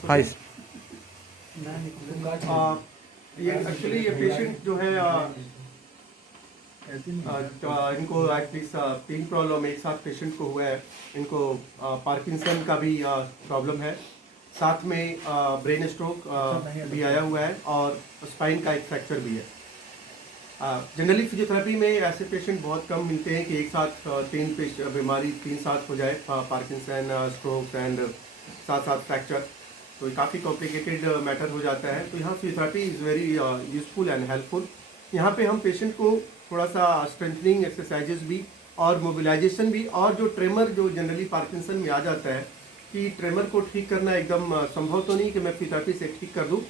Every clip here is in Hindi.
हाय। ये एक्चुअली ये पेशेंट जो है इनको एटलीस्ट 3 प्रॉब्लम एक साथ पेशेंट को हुआ है। इनको पार्किंसन का भी प्रॉब्लम है, साथ में ब्रेन स्ट्रोक भी आया हुआ है और स्पाइन का एक फ्रैक्चर भी है। जनरली फिजियोथेरेपी में ऐसे पेशेंट बहुत कम मिलते हैं कि एक साथ 3 बीमारी 3 साथ हो जाए, पार्किंसन, स्ट्रोक एंड साथ साथ फ्रैक्चर, तो काफ़ी कॉम्प्लिकेटेड मैटर हो जाता है। तो यहाँ physiotherapy is very useful and helpful. यहाँ पे हम पेशेंट को थोड़ा सा स्ट्रेंथनिंग एक्सरसाइजेज भी और मोबिलाइजेशन भी, और जो ट्रेमर जो जनरली पार्किंसन में आ जाता है कि ट्रेमर को ठीक करना एकदम संभव तो नहीं कि मैं फिजियोथेरेपी से ठीक कर दूँ,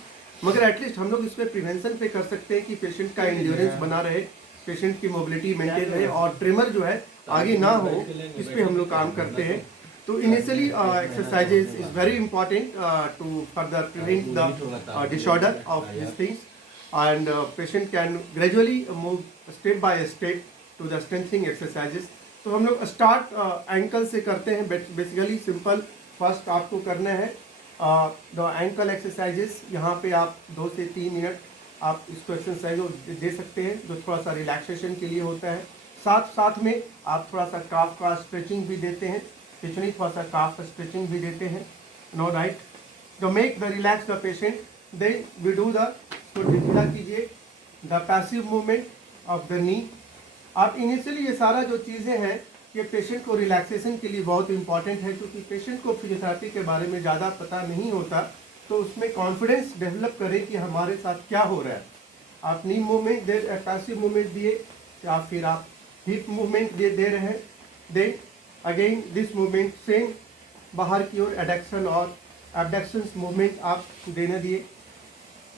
मगर एटलीस्ट हम लोग इस पर प्रिवेंशन पे कर सकते हैं कि पेशेंट का एंड्योरेंस बना रहे, पेशेंट की मोबिलिटी मेंटेन रहे और ट्रेमर जो है आगे ना हो, इस पर हम लोग काम करते हैं। तो initially exercises is very important to further prevent the disorder of these things, and patient can gradually move step by step to the strengthening exercises. तो हम लोग स्टार्ट एंकल से करते हैं। बेसिकली सिंपल फर्स्ट आपको करना है द एंकल एक्सरसाइजेस। यहाँ पे आप 2 से 3 मिनट आप इसको एक्सरसाइज दे सकते हैं, जो थोड़ा सा रिलैक्सेशन के लिए होता है। साथ में आप थोड़ा सा काफ का स्ट्रेचिंग भी देते हैं, पिछली थोड़ा सा काफ स्ट्रेचिंग भी देते हैं। नो राइट, तो make the relax the patient, then we do the, तो ढीला कीजिए the passive movement of the knee. आप इनिशियली ये सारा जो चीज़ें हैं ये पेशेंट को रिलैक्सेशन के लिए बहुत इंपॉर्टेंट है, क्योंकि पेशेंट को फिजियोथेरेपी के बारे में ज़्यादा पता नहीं होता, तो उसमें कॉन्फिडेंस डेवलप करें कि हमारे साथ क्या हो रहा है। आप नी मूवमेंट दे, पैसिव मूवमेंट दिए, या फिर आप हिप मूवमेंट दे रहे हैं। Then again this movement same, बाहर की ओर एडक्शन और एबडक्शन मूवमेंट आप देने दिए।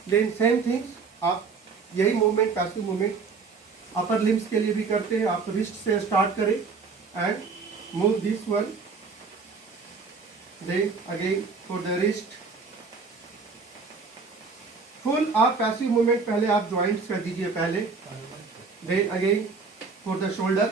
देन सेम थिंग्स आप यही movement passive movement upper limbs के लिए भी करते हैं। आप रिस्ट से स्टार्ट करें and move this one, then again for the wrist full आप पैसिव मूवमेंट पहले आप ज्वाइंट्स कर दीजिए पहले, then again for the shoulder.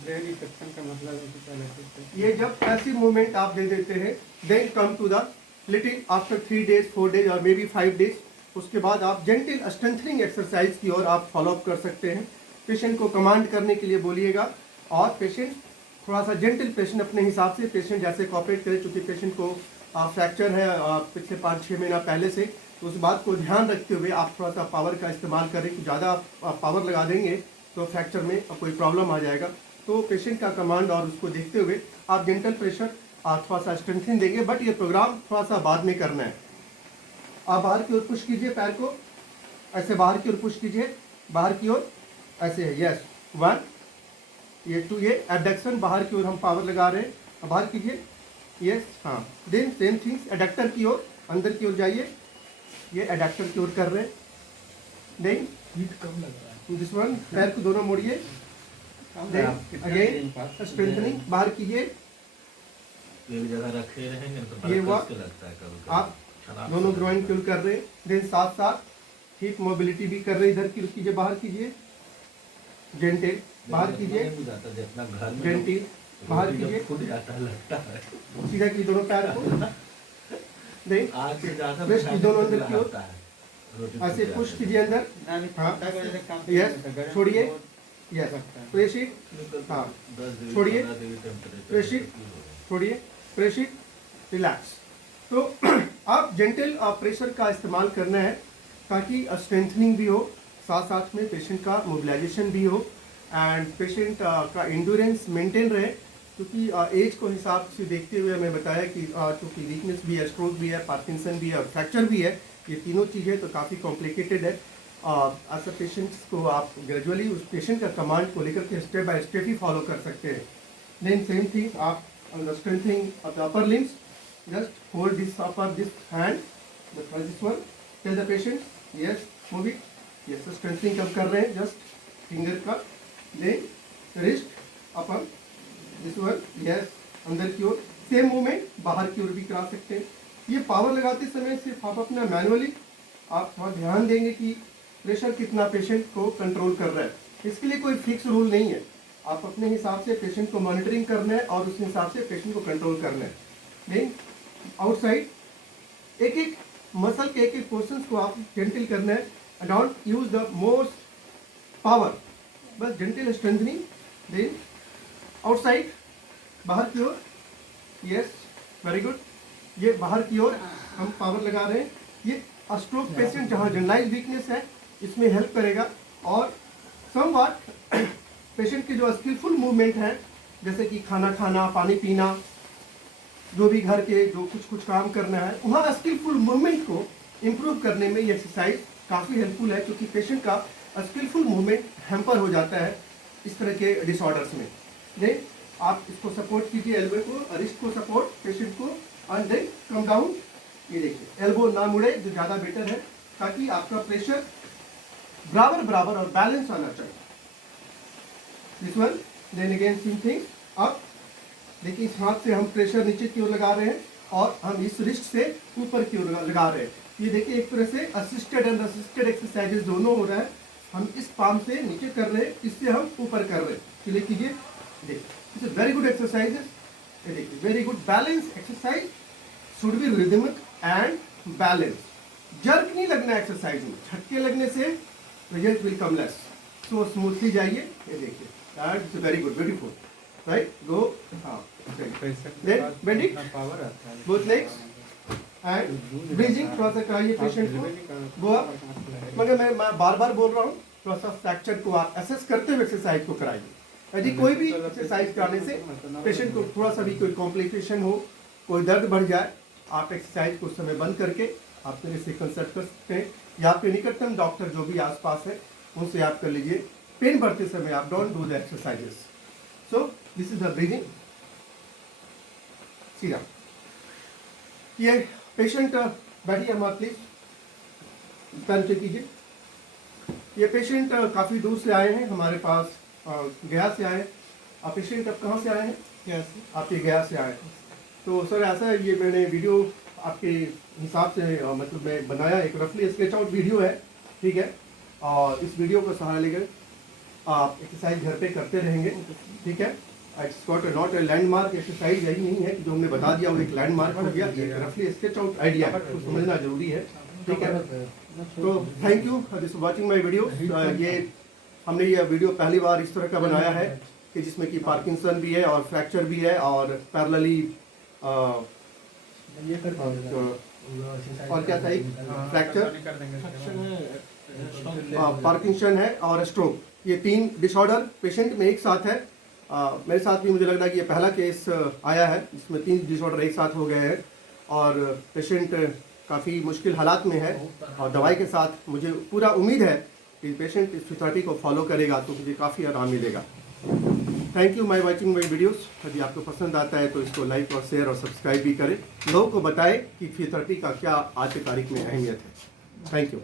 का मतलब ये जब पैसिव मूवमेंट आप दे देते हैं, then come to the little after 3 days 4 days और मे बी 5 days, उसके बाद आप जेंटल स्ट्रेंथनिंग एक्सरसाइज की ओर आप फॉलोअप कर सकते हैं। पेशेंट को कमांड करने के लिए बोलिएगा और पेशेंट थोड़ा सा जेंटल, पेशेंट अपने हिसाब से पेशेंट जैसे कॉपरेट करे, चूँकि पेशेंट को फ्रैक्चर है पिछले 5-6 महीना पहले से, तो उस बात को ध्यान रखते हुए आप थोड़ा सा पावर का इस्तेमाल करें कि ज़्यादा आप पावर लगा देंगे तो फ्रैक्चर में कोई प्रॉब्लम आ जाएगा। तो पेशेंट का कमांड और उसको देखते हुए आप जेंटल प्रेशर थोड़ा सा स्ट्रेंथन देंगे, बट ये प्रोग्राम थोड़ा सा बाद में करना है। आप बाहर की ओर पुश कीजिए, पैर को ऐसे बाहर की ओर पुश कीजिए, बाहर की ओर ऐसे है, यस 1, ये 2, ये एबडक्शन बाहर की ओर हम पावर लगा रहे हैं, बाहर कीजिए, यस हाँ। देन सेम थिंग्स एडक्टर की ओर, अंदर की ओर जाइए, ये एडक्टर की ओर कर रहे हैं। देन हीट कम लग रहा है दिस वन, पैर को दोनों मोड़िए, अगेन स्ट्रेंथनिंग, बाहर कीजिए, एक जगह रखे रहेंगे तो ये बड़ा हुआ। कष्ट लगता है कभी कभी। आप दोनों ग्रोइन क्यूल कर रहे हैं। देन साथ साथ हिप मोबिलिटी भी कर रहे हैं, इधर की कीजिए, बाहर कीजिए, जेंटल बाहर कीजिए, नहीं बुझाता जितना घर में जेंटल बाहर रोटी जब कीजिए, फूट जाता है लगता है सीधा की दोनों पैर को, देन आग से ज्यादा प्रेस की दोनों अंदर की ओर, लगता है रोटी ऐसे फूट पुश जाती है। कीजिए अंदर, हाँ यस, छोड़िए, यस प्रेस इट, हाँ 10 डिग्री छोड़िए, 15 डिग्री टेम्परेचर प्रेस इट, छोड़िए, प्रेस इट, रिलैक्स। तो आप जेंटल प्रेशर का इस्तेमाल करना है ताकि स्ट्रेंथनिंग भी हो, साथ साथ में पेशेंट का मोबिलाइजेशन भी हो एंड पेशेंट का एंड्योरेंस मेंटेन रहे, क्योंकि एज को हिसाब से देखते हुए हमें बताया कि चूँकि वीकनेस भी है, स्ट्रोक भी है, पार्किंसन भी है और फ्रैक्चर भी है, ये तीनों चीज़ें तो काफ़ी कॉम्प्लिकेटेड है। ऐसा पेशेंट्स को आप ग्रेजुअली उस पेशेंट का कमांड को लेकर के step by step he follow कर सकते हैं। देन सेम थिंग आप strengthening of the upper limbs, just hold this upper this hand, this one, tell the patient yes, move it, yes, strengthening कब कर रहे हैं, just finger का, then wrist upper this one, yes, अंदर की ओर, सेम मूवमेंट बाहर की ओर भी करा सकते हैं। ये पावर लगाते समय सिर्फ आप अपना मैनुअली आप थोड़ा ध्यान देंगे कि प्रेशर कितना पेशेंट को कंट्रोल कर रहा है। इसके लिए कोई फिक्स रूल नहीं है, आप अपने हिसाब से पेशेंट को मॉनिटरिंग करना है और उस हिसाब से पेशेंट को कंट्रोल करना है। देन आउटसाइड एक एक मसल के एक एक पोर्शंस को आप जेंटल करना है, don't use the most power, बस जेंटल स्ट्रेंथनिंग। देन आउटसाइड बाहर की ओर, यस वेरी गुड, ये बाहर की ओर हम पावर लगा रहे हैं। ये स्ट्रोक पेशेंट जहाँ जनरलाइज वीकनेस है इसमें हेल्प करेगा। और समवॉट पेशेंट की जो स्किलफुल मूवमेंट है, जैसे कि खाना खाना, पानी पीना, जो भी घर के जो कुछ काम करना है, वहाँ स्किलफुल मूवमेंट को इम्प्रूव करने में ये एक्सरसाइज काफ़ी हेल्पफुल है, क्योंकि पेशेंट का स्किलफुल मूवमेंट हैम्पर हो जाता है इस तरह के डिसऑर्डर्स में। देन आप इसको सपोर्ट कीजिए, एल्बो को, रिस्ट को सपोर्ट पेशेंट को, एंड देन कम डाउन। ये देखिए एल्बो ना मुड़े जो ज़्यादा बेटर है, ताकि आपका प्रेशर बराबर बराबर और बैलेंस आना चाहिए। This one, then again same thing अब देखिए इस हाथ से हम प्रेशर नीचे की ओर लगा रहे हैं और हम इस रिस्ट से ऊपर की ओर लगा रहे हैं। ये देखिए एक तरह से असिस्टेड एंड असिस्टेड एक्सरसाइजेस दोनों हो रहा है। हम इस पाम से नीचे कर रहे हैं, इससे हम ऊपर कर रहे हैं। चलिए कीजिए, देखिए it's a very good exercises. ये देखिए very good balance exercise, should be rhythmic and balance. Jerk नहीं लगना एक्सरसाइज में, झटके लगने से result will come less. So smoothly जाइए, ये देखिए that's very good, beautiful, right गो। हाँ then bend it, both legs and breathing थोड़ा सा कराइए पेशेंट को, गो अप। मगर मैं बार बार बोल रहा हूँ, थोड़ा सा फ्रैक्चर को आप एसेस करते हुए एक्सरसाइज को कराइए। यदि कोई भी एक्सरसाइज कराने से पेशेंट को थोड़ा सा भी कोई कॉम्प्लिकेशन हो, कोई दर्द बढ़ जाए, आप एक्सरसाइज को उस समय बंद करके आप मेरे से कंसल्ट कर सकते हैं, या आपके निकटतम डॉक्टर जो भी आसपास है उनसे आप कर लीजिए। पेन बढ़ते समय आप don't do the exercises. So this is the breathing. सीधा ये पेशेंट बैठिए हमारा प्लीज, पैन पे कीजिए। ये पेशेंट काफ़ी दूर से आए हैं हमारे पास, गया से आए हैं। आप पेशेंट अब कहाँ से आए हैं? क्या से? आप ये गया से आए हैं। तो सर ऐसा है, ये मैंने वीडियो आपके हिसाब से मतलब मैं बनाया, एक रफली स्केच आउट वीडियो है, ठीक है। और इस वीडियो को सहारा लेकर आप एक्सरसाइज घर पे करते रहेंगे, ठीक है। It's not not a landmark exercise, यही नहीं है कि जो हमने बता दिया वो एक लैंडमार्क हो गया, एक रफली स्केच आउट आइडिया है, तो समझना जरूरी है, ठीक है। तो thank you this watching my video. ये हमने ये वीडियो पहली बार इस तरह का बनाया है कि जिसमें कि पार्किंसन भी है और फ्रैक्चर भी है और पैरेलली और क्या था, एक फ्रैक्चर, पार्किंसन है और स्ट्रोक, ये तीन डिसऑर्डर पेशेंट में एक साथ है। मेरे साथ भी मुझे लग रहा है कि ये पहला केस आया है जिसमें तीन डिसऑर्डर एक साथ हो गए हैं और पेशेंट काफ़ी मुश्किल हालात में है। और दवाई के साथ मुझे पूरा उम्मीद है कि पेशेंट इस फिजियोथेरेपी को फॉलो करेगा तो मुझे काफ़ी आराम मिलेगा। Thank you my watching my videos. यदि आपको पसंद आता है तो इसको लाइक और शेयर और सब्सक्राइब भी करें, लोगों को बताएं कि फिजियोथेरेपी का क्या आज की तारीख में अहमियत है। Thank you.